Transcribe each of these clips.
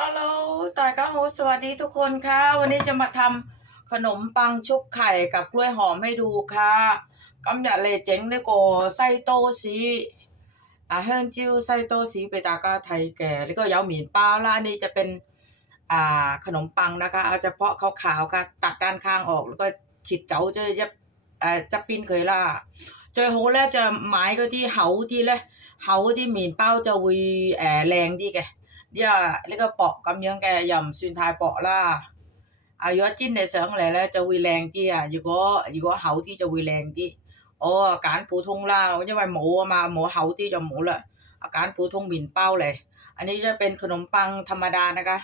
ฮัลโหลตายก้าโฮสวัสดีทุกคนค่ะ วันนี้จะมาทำขนมปังชุบไข่กับกล้วยหอมให้ดูค่ะกำลังเลยเจ๋งเลยโกไซโตสีอ่าเฮินจิวไซโตสีเปตาก้าไทยแก่แล้วก็เยาหมีนป้าล่านี่จะเป็นอ่าขนมปังนะคะ เอาเฉพาะขาวๆค่ะ ตัดด้านข้างออก แล้วก็ฉีดเจ้าเจอจะอ่อจะปิ้นเคยล่ะจอโหแล้วจะหมายก็ที่เหาที่เลยเหาที่หมีนเป้าจะวีแอแรงที่แก 呢个呢个薄咁样嘅又唔算太薄啦。啊，如果煎你上嚟咧就会靓啲啊，如果如果厚啲就会靓啲。我啊拣普通啦，因为冇啊嘛，冇厚啲就冇啦。啊拣普通面包嚟，อันนี้จะเป็นขนมปังธรรมดานะคะ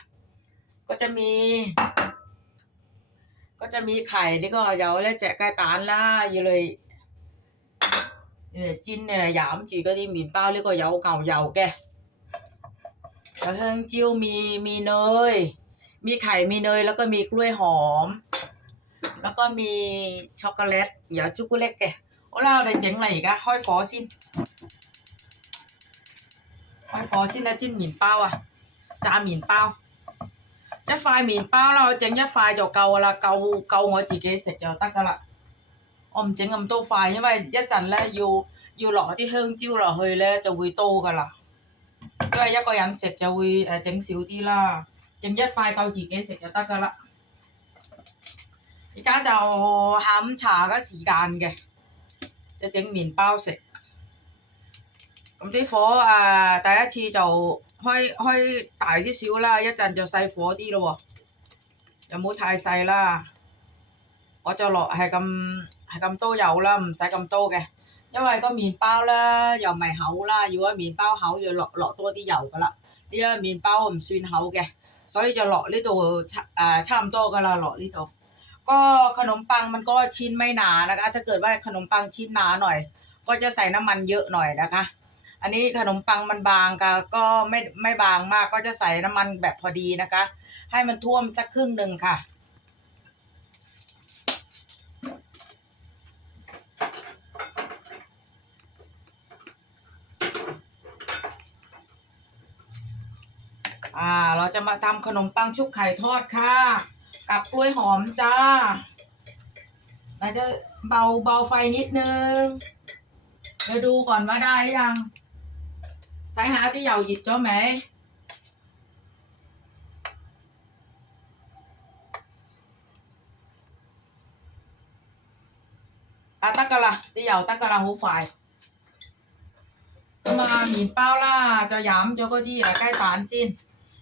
ก็จะมี ก็จะมีไข่นี่ก็有咧只鸡蛋啦，要嚟要嚟煎诶饮住嗰啲面包呢个有牛油嘅。 กระเทียมจิ้วมีมีเนย มีไข่มีเนย แล้วก็มีกล้วยหอม แล้วก็มีช็อกโกแลตอย่าจุกุเล็กแกโอ้เราได้เจ๋งอะไรอีกอะห้อยฟอสินห้อยฟอสินแล้วจิ้นหมิ่นเป้าอะจาหมิ่นเป้ายาไฟหมิ่นเป้าเราเจ๋งยาไฟจะเกาละเกาเกาหัวจีเกเสร็จเดี๋ยวตั้งกันละอมเจ๋งอมโตไฟใช่ไหมยาจันแล้วอยู่อยู่หล่อที่เฮิงจิ้วหล่อเฮยแล้วจะวุยโตกันละ 因為一個人食就會誒整少啲啦，整一塊夠自己食就得噶啦。而家就下午茶嘅時間嘅，就整麵包食。咁啲火啊，第一次就開開大啲少啦，一陣就細火啲咯喎，又冇太細啦。我就落係咁係咁多油啦，唔使咁多嘅。 因为个面包咧又唔系厚啦，如果面包厚就落落多啲油噶啦。呢个面包唔算厚嘅，所以就落呢度差诶差唔多噶啦，落呢度。ก็ขนมปังมันก็ชิ้นไม่หนานะคะ ถ้าเกิดว่าขนมปังชิ้นหนาหน่อย ก็จะใส่น้ำมันเยอะหน่อยนะคะ อันนี้ขนมปังมันบางค่ะก็ไม่ไม่บางมากก็จะใส่น้ำมันแบบพอดีนะคะ ให้มันท่วมสักครึ่งหนึ่งค่ะ จะมาทำขนมปังชุบไข่ทอดค่ะ กับกล้วยหอมจ้าเราจะเบาเบาไฟนิดนึงเดี๋ยวดูก่อนว่าได้ยังไฟหาที่เหยาหยิดเจ้าไหมอาตักกะละที่เหยาตักกะละหูฝ่มาหมีเป้าล่าจะย้ำเจ้าก็ดีใกล้ตานสิ้น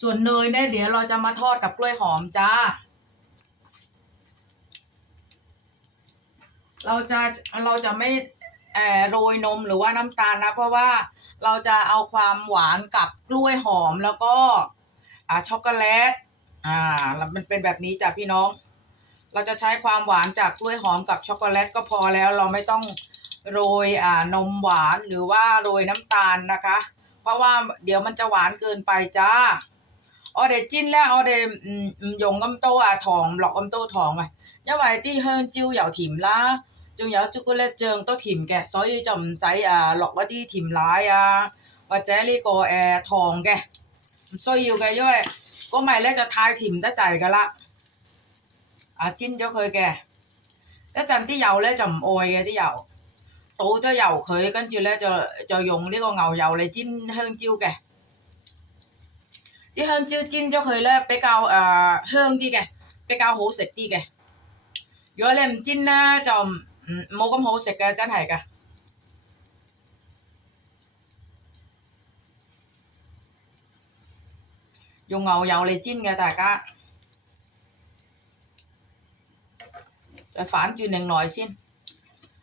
ส่วนเนยเนี่ยเดี๋ยวเราจะมาทอดกับกล้วยหอมจ้า เราจะเราจะไม่เอ่อโรยนมหรือว่าน้ำตาลนะ เพราะว่าเราจะเอาความหวานกับกล้วยหอมแล้วก็อ่าช็อกโกแลต อ่ามันเป็นแบบนี้จ้ะพี่น้อง เราจะใช้ความหวานจากกล้วยหอมกับช็อกโกแลตก็พอแล้วเราไม่ต้องโรยอ่านมหวานหรือว่าโรยน้ำตาลนะคะ เพราะว่าเดี๋ยวมันจะหวานเกินไปจ้า 我哋煎咧，我哋唔唔用咁多啊糖落咁多糖啊，因為啲香蕉又甜啦。仲有朱古力醬都甜嘅，所以就唔使誒落嗰啲甜奶啊，或者呢、個誒、糖嘅，唔需要嘅，因為嗰咪咧就太甜得滯㗎啦。啊，煎咗佢嘅，一陣啲油咧就唔愛嘅啲油，倒咗油佢，跟住咧就就用呢個牛油嚟煎香蕉嘅。 啲香蕉煎咗佢咧比較誒、香啲嘅，比較好食啲嘅。如果你唔煎咧就唔唔冇咁好食嘅，真係㗎。用牛油嚟煎嘅，大家。再反轉另外先。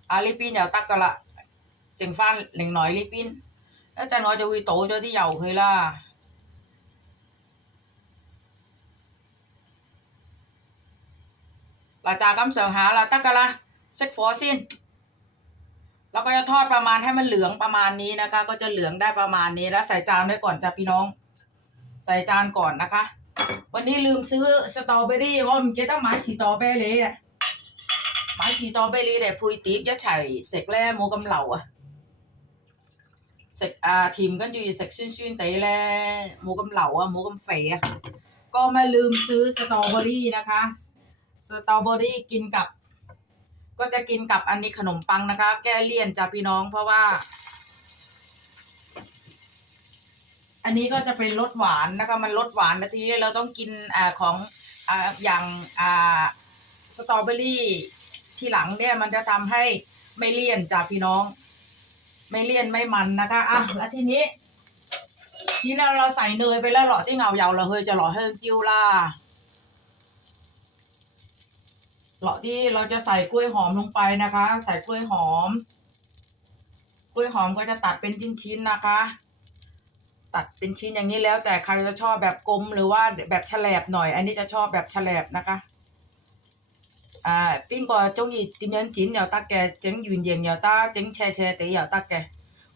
啊呢邊又得㗎啦， 剩翻另外呢邊，一陣我就會倒咗啲油佢啦。 เราจากกำเสียงหาเราตั้งกะละเซ็กฟอสินแล้วก็จะทอดประมาณให้มันเหลืองประมาณนี้นะคะ ก็จะเหลืองได้ประมาณนี้แล้วใส่จานไว้ก่อนจ้ะพี่น้อง ใส่จานก่อนนะคะ วันนี้ลืมซื้อสตรอเบอรี่ว่ามันจะต้องหมายสีตอเบอรี่อะหมายสีตอเบอรี่แต่พุยติบยะไฉเสกแร่โมกำเหล่าอะเสกอ่าทีมกันอยู่เสกซื่นซื่นเตะแร่โมกำเหล่าอะโมกำเฟะก็ม่ลืมซื้อสตรอเบอรี่นะคะ สตรอเบอรี่กินกับ ก็จะกินกับอันนี้ขนมปังนะคะ แก้เลี่ยนจ้ะพี่น้องเพราะว่า อันนี้ก็จะเป็นรสหวานนะคะมันรสหวานนะทีนี้เราต้องกินอ่าของอ่าอย่างอ่าสตรอเบอรี่ที่หลังเนี่ยมันจะทำให้ไม่เลี่ยนจ้ะพี่น้อง ไม่เลี่ยนไม่มันนะคะอะแล้วทีนี้ทีนี้เราใส่เนยไปแล้วหรอที่เงาเยาเราเฮยจะหล่อเฮิงจิ้วล่ะ เหลาะที่เราจะใส่กล้วยหอมลงไปนะคะ ใส่กล้วยหอม กล้วยหอมก็จะตัดเป็นชิ้นๆนะคะ ตัดเป็นชิ้นอย่างนี้แล้ว แต่ใครจะชอบแบบกลมหรือว่าแบบแฉลบหน่อย อันนี้จะชอบแบบแฉลบนะคะอ่าปิ้งก็จงหยีติมยันจินเหยาตาแกเจ๊งยืนเยียงเหยาตาเจ๊งแชแชเตเหยาตาแก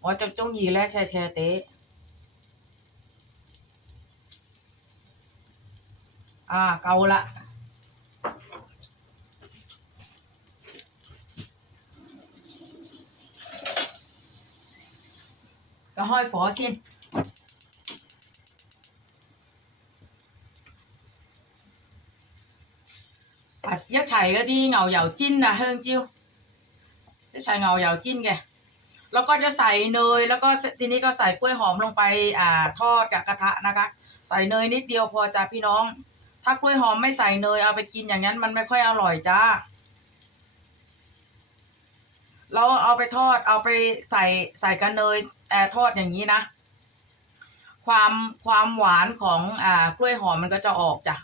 ว่าจะจงหยีและแช่แช่เตอ่าเกาละ วก็จะใส่เนยแล้วก็ทีนี้ก็ใส่กล้วยหอมลงไปอ่าทอดกับกระทะนะคะ ใส่เนยนิดเดียวพอจ้าพี่น้อง ถ้ากล้วยหอมไม่ใส่เนยเอาไปกินอย่างนั้นมันไม่ค่อยอร่อยจ้า เราเอาไปทอดเอาไปใส่ใส่กันเนยแอทอดอย่างนี้นะ ความความหวานของอ่ากล้วยหอมมันก็จะออกจ้ะ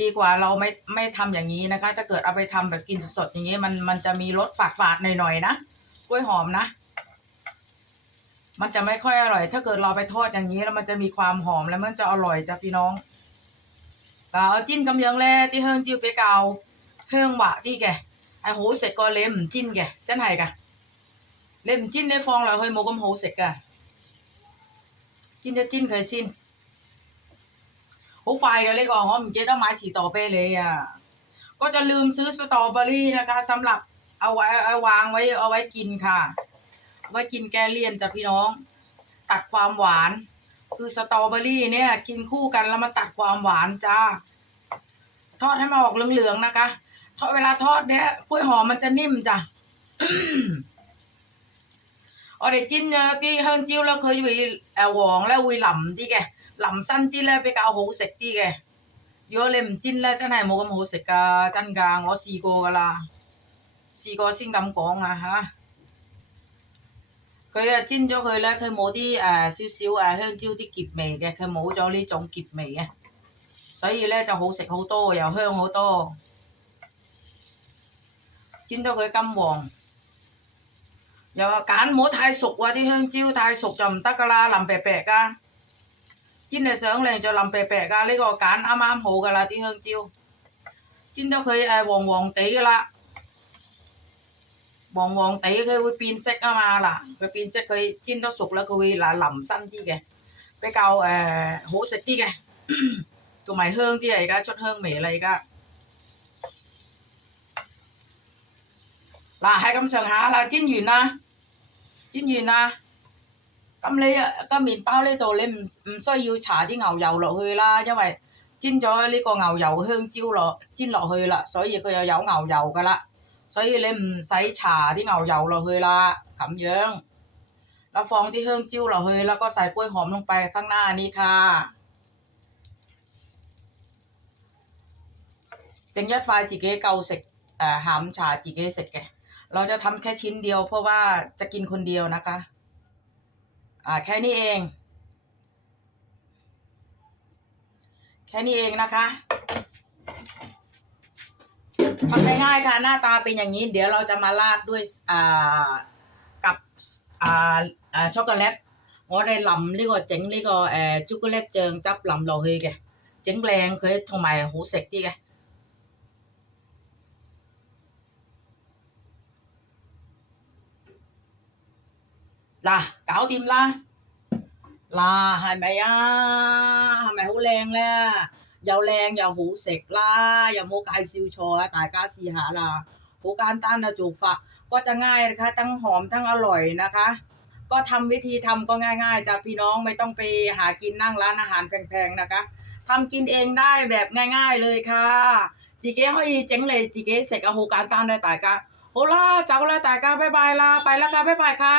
ดีกว่าเราไม่ไม่ทำอย่างนี้นะคะ ถ้าเกิดเอาไปทำแบบกินสดๆอย่างนี้ มันมันจะมีรสฝาดฝาดหน่อยๆนะกล้วยหอมนะ มันจะไม่ค่อยอร่อย ถ้าเกิดเราไปทอดอย่างนี้ แล้วมันจะมีความหอมแล้วมันจะอร่อยจ้ะพี่น้องเอาจิ้นกำเยังแล่ที่เฮิงจิ้วไปเกาเฮิงหวะที่แก ai hố sẽ có lem chín kìa chân hay kìa lem chín để phong là hơi một con hố sẽ kìa chín cho chín khởi xin hố phai kìa lấy còn hôm chế tao mãi xì tỏ bê lệ à ก็จะลืมซื้อสตรอเบอรี่นะคะสำหรับเอาไว้เอาวางไว้เอาไว้กินค่ะไว้กินแกเลียนจ้ะพี่น้อง ตัดความหวาน คือสตรอเบอรี่เนี่ย กินคู่กันแล้วมาตัดความหวานจ้าทอดให้มันออกเหลืองๆนะคะ ทอดเวลาทอดเนี่ยกล้วยหอมมันจะนิ่มจ้ะ 我哋煎咗啲香蕉啦，佢會誒黃咧，會腍啲嘅，腍身啲咧比較好食啲嘅。如果你唔煎咧，真係冇咁好食噶，真㗎，我試過㗎啦，試過先咁講啊嚇。佢啊煎咗佢咧，佢冇啲誒少少誒香蕉啲澀味嘅，佢冇咗呢種澀味嘅，所以咧就好食好多，又香好多。 煎到佢金黃。又話揀唔好太熟喎、啲香蕉太熟就唔得噶啦，腍白白噶。煎你想靚就腍白白噶，呢、個揀啱啱好噶啦啲香蕉。煎到佢誒黃黃地噶啦，黃黃地佢會變色啊嘛嗱，佢變色佢煎得熟啦，佢會嗱腍身啲嘅，比較誒、呃好食啲嘅，同埋香啲啊！而家出香味啦而家。 嗱係咁上下啦，煎完啦，煎完啦。咁你個麵包呢度你唔唔需要搽啲牛油落去啦，因為煎咗呢個牛油香蕉落煎落去啦，所以佢又有牛油噶啦，所以你唔使搽啲牛油落去啦，咁樣。แล้ว放啲香蕉落去แล้วก็ใส่กล้วยหอมลงไปข้างหน้านี้ค่ะ整一塊自己夠食誒下午茶自己食嘅。 เราจะทำแค่ชิ้นเดียวเพราะว่าจะกินคนเดียวนะคะ อ่าแค่นี้เอง แค่นี้เองนะคะทำง่ายๆค่ะ หน้าตาเป็นอย่างนี้ เดี๋ยวเราจะมาราดด้วยอ่ากับ 啊啊 chocolate，我哋淋呢个整呢、个诶、呃、朱古力酱汁淋落去嘅，整靓佢同埋好食啲嘅。 Là, cáo tìm là ล้วน่ายนะคหมล่ะใช่ไหมาวิธีทำก็ง่ายๆจ้ะพี่น้องไม่ต้องไปหากินนั่งร้านอาหารแพงๆนะคะ ทำกินเองได้แบบง่ายๆเลยค่ะจีเก้ห้อยเจ๋งเลยจีเก้เสกอโหการต้านได้ตายกะโหล่าเจ้าละตายกะบ๊ายบายลาไปแล้วค่ะบายบายค่ะ